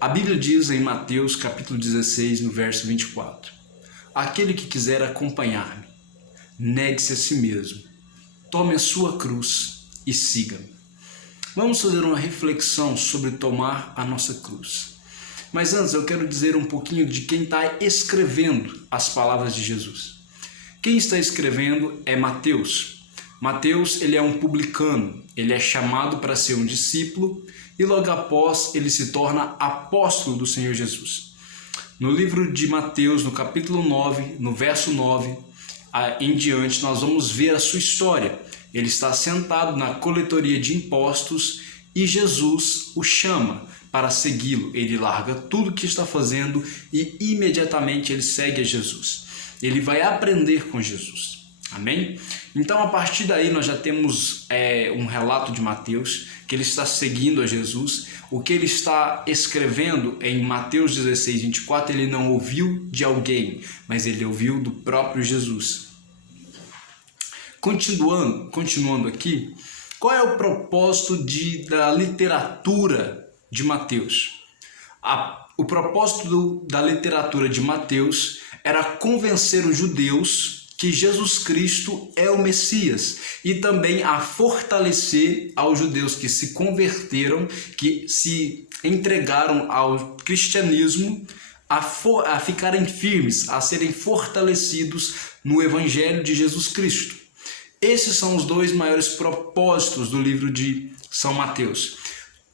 A Bíblia diz em Mateus capítulo 16, no verso 24: aquele que quiser acompanhar-me, negue-se a si mesmo, tome a sua cruz e siga-me. Vamos fazer uma reflexão sobre tomar a nossa cruz. Mas antes eu quero dizer um pouquinho de quem está escrevendo as palavras de Jesus. Quem está escrevendo é Mateus. Mateus, ele é um publicano, ele é chamado para ser um discípulo e logo após ele se torna apóstolo do Senhor Jesus. No livro de Mateus, no capítulo 9, no verso 9 em diante, nós vamos ver a sua história. Ele está sentado na coletoria de impostos e Jesus o chama para segui-lo. Ele larga tudo o que está fazendo e imediatamente ele segue a Jesus. Ele vai aprender com Jesus. Amém? Então, a partir daí, nós já temos um relato de Mateus, que ele está seguindo a Jesus. O que ele está escrevendo em Mateus 16, 24, ele não ouviu de alguém, mas ele ouviu do próprio Jesus. Continuando aqui, qual é o propósito da literatura de Mateus? O propósito da literatura de Mateus era convencer os judeus que Jesus Cristo é o Messias e também a fortalecer aos judeus que se converteram, que se entregaram ao cristianismo, a ficarem firmes, a serem fortalecidos no Evangelho de Jesus Cristo. Esses são os dois maiores propósitos do livro de São Mateus.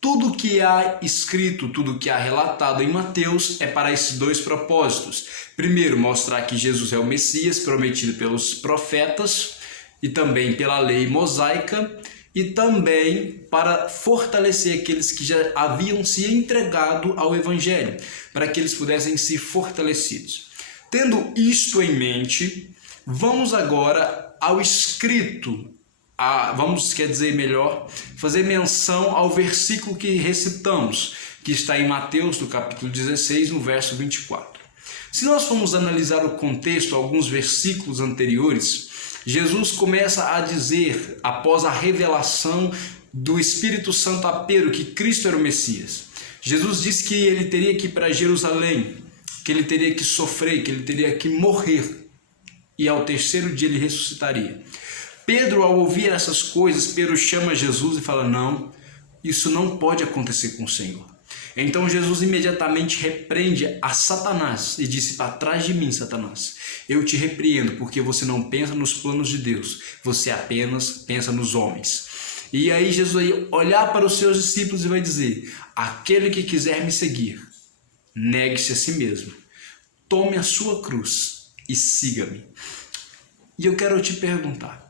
Tudo que há escrito, tudo que há relatado em Mateus é para esses dois propósitos. Primeiro, mostrar que Jesus é o Messias prometido pelos profetas e também pela lei mosaica, e também para fortalecer aqueles que já haviam se entregado ao Evangelho, para que eles pudessem ser fortalecidos. Tendo isto em mente, vamos agora ao escrito. Fazer menção ao versículo que recitamos, que está em Mateus, do capítulo 16, no verso 24. Se nós formos analisar o contexto, alguns versículos anteriores, Jesus começa a dizer, após a revelação do Espírito Santo a Pedro, que Cristo era o Messias. Jesus disse que ele teria que ir para Jerusalém, que ele teria que sofrer, que ele teria que morrer, e ao terceiro dia ele ressuscitaria. Pedro, ao ouvir essas coisas, Pedro chama Jesus e fala: não, isso não pode acontecer com o Senhor. Então Jesus imediatamente repreende a Satanás e disse: para trás de mim, Satanás, eu te repreendo, porque você não pensa nos planos de Deus, você apenas pensa nos homens. E aí Jesus vai olhar para os seus discípulos e vai dizer: aquele que quiser me seguir, negue-se a si mesmo, tome a sua cruz e siga-me. E eu quero te perguntar,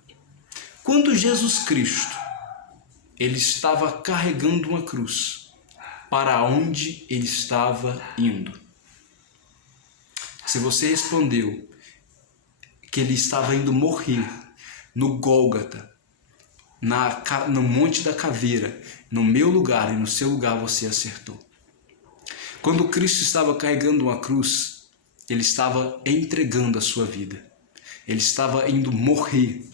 quando Jesus Cristo ele estava carregando uma cruz, para onde ele estava indo? Se você respondeu que ele estava indo morrer no Gólgota, no Monte da Caveira, no meu lugar e no seu lugar, você acertou. Quando Cristo estava carregando uma cruz, ele estava entregando a sua vida. Ele estava indo morrer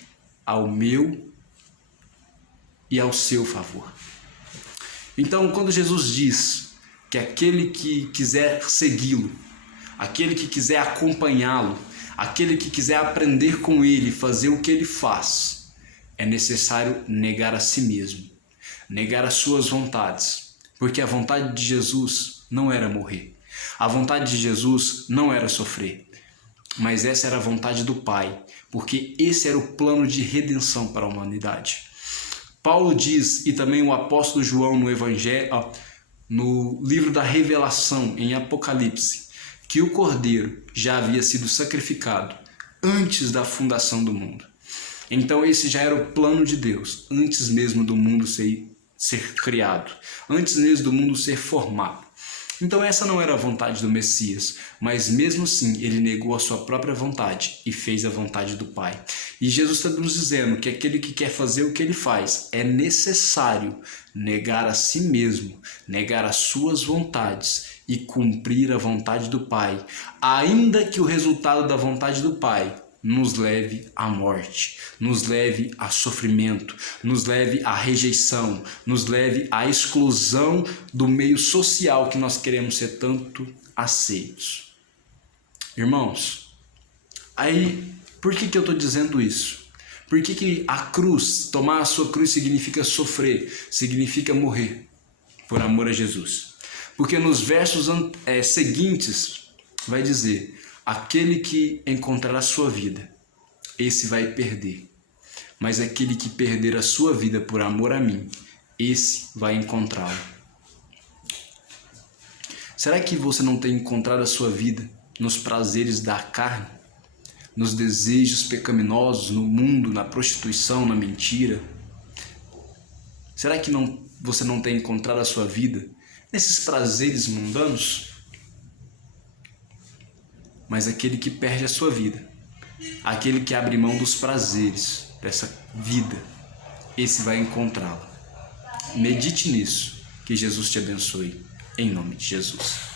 ao meu e ao seu favor. Então, quando Jesus diz que aquele que quiser segui-lo, aquele que quiser acompanhá-lo, aquele que quiser aprender com ele, fazer o que ele faz, é necessário negar a si mesmo, negar as suas vontades, porque a vontade de Jesus não era morrer, a vontade de Jesus não era sofrer, mas essa era a vontade do Pai, porque esse era o plano de redenção para a humanidade. Paulo diz, e também o apóstolo João no Evangelho, no livro da Revelação, em Apocalipse, que o Cordeiro já havia sido sacrificado antes da fundação do mundo. Então esse já era o plano de Deus, antes mesmo do mundo ser criado, antes mesmo do mundo ser formado. Então essa não era a vontade do Messias, mas mesmo assim ele negou a sua própria vontade e fez a vontade do Pai. E Jesus está nos dizendo que aquele que quer fazer o que ele faz, é necessário negar a si mesmo, negar as suas vontades e cumprir a vontade do Pai, ainda que o resultado da vontade do Pai nos leve à morte, nos leve a sofrimento, nos leve à rejeição, nos leve à exclusão do meio social que nós queremos ser tanto aceitos. Irmãos, aí por que eu estou dizendo isso? Por que a cruz, tomar a sua cruz significa sofrer, significa morrer por amor a Jesus? Porque nos versos seguintes vai dizer: aquele que encontrar a sua vida, esse vai perder. Mas aquele que perder a sua vida por amor a mim, esse vai encontrá-la. Será que você não tem encontrado a sua vida nos prazeres da carne, nos desejos pecaminosos, no mundo, na prostituição, na mentira? Será que você não tem encontrado a sua vida nesses prazeres mundanos? Mas aquele que perde a sua vida, aquele que abre mão dos prazeres dessa vida, esse vai encontrá-la. Medite nisso, que Jesus te abençoe, em nome de Jesus.